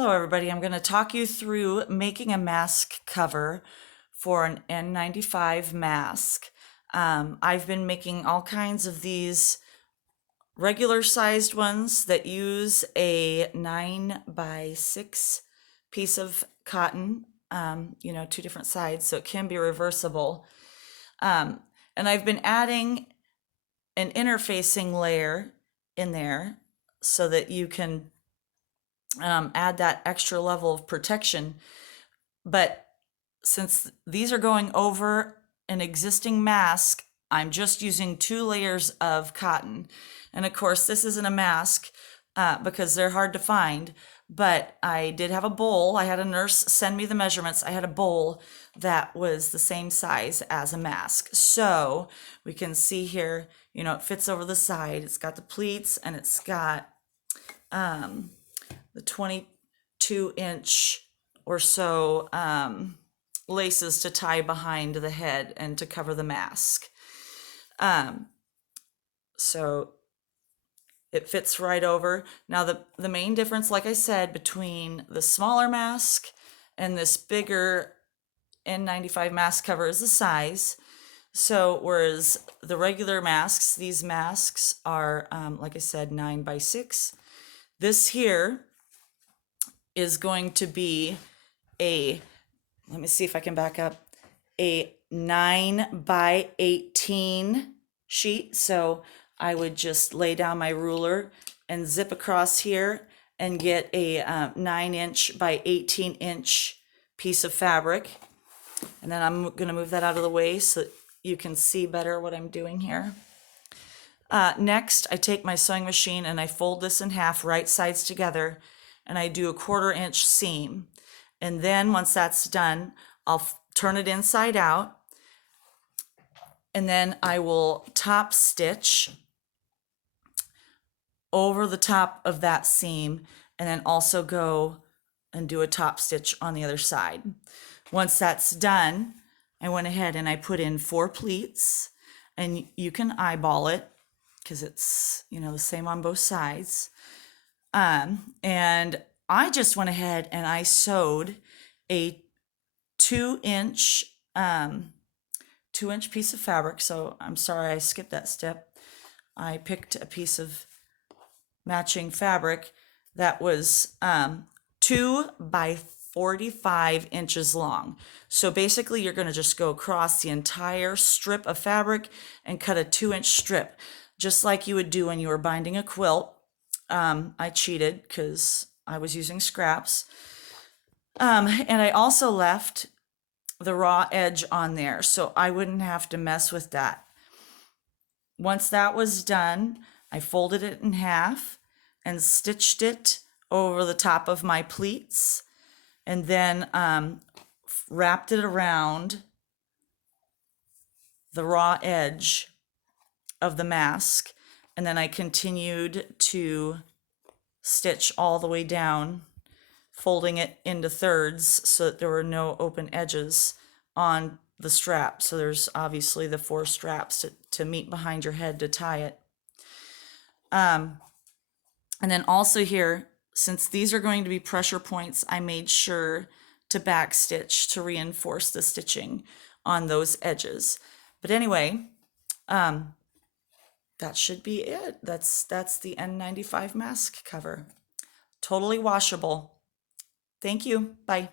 Hello everybody, I'm going to talk you through making a mask cover for an N95 mask. I've been making all kinds of these regular sized ones that use a 9x6 piece of cotton, two different sides, so it can be reversible. And I've been adding an interfacing layer in there so that you can add that extra level of protection. But since these are going over an existing mask, I'm just using 2 layers of cotton. And of course, this isn't a mask because they're hard to find. But I did have a bowl. I had a nurse send me the measurements. I had a bowl that was the same size as a mask. So we can see here, it fits over the side. It's got the pleats and it's got the 22-inch or so laces to tie behind the head and to cover the mask. So it fits right over. Now the main difference, like I said, between the smaller mask and this bigger N95 mask cover is the size. So whereas the regular masks, these masks are, like I said, 9x6. This here is going to be let me see if I can back up, a 9x18 sheet. So I would just lay down my ruler and zip across here and get a 9-inch by 18-inch piece of fabric. And then I'm going to move that out of the way so that you can see better what I'm doing here. Next, I take my sewing machine and I fold this in half, right sides together, and I do a 1/4 inch seam. And then once that's done, I'll turn it inside out, and then I will top stitch over the top of that seam, and then also go and do a top stitch on the other side. Once that's done, I went ahead and I put in 4 pleats, and you can eyeball it because it's, the same on both sides. And I just went ahead and I sewed a 2-inch piece of fabric. So I'm sorry I skipped that step. I picked a piece of matching fabric that was 2 by 45 inches long. So basically you're going to just go across the entire strip of fabric and cut a 2-inch strip, just like you would do when you were binding a quilt. I cheated because I was using scraps. And I also left the raw edge on there so I wouldn't have to mess with that. Once that was done, I folded it in half and stitched it over the top of my pleats, and then wrapped it around the raw edge of the mask. And then I continued to stitch all the way down, folding it into thirds so that there were no open edges on the strap. So there's obviously the 4 straps to meet behind your head to tie it. And then also here, since these are going to be pressure points, I made sure to back stitch to reinforce the stitching on those edges. But anyway, that should be it. That's the N95 mask cover. Totally washable. Thank you. Bye.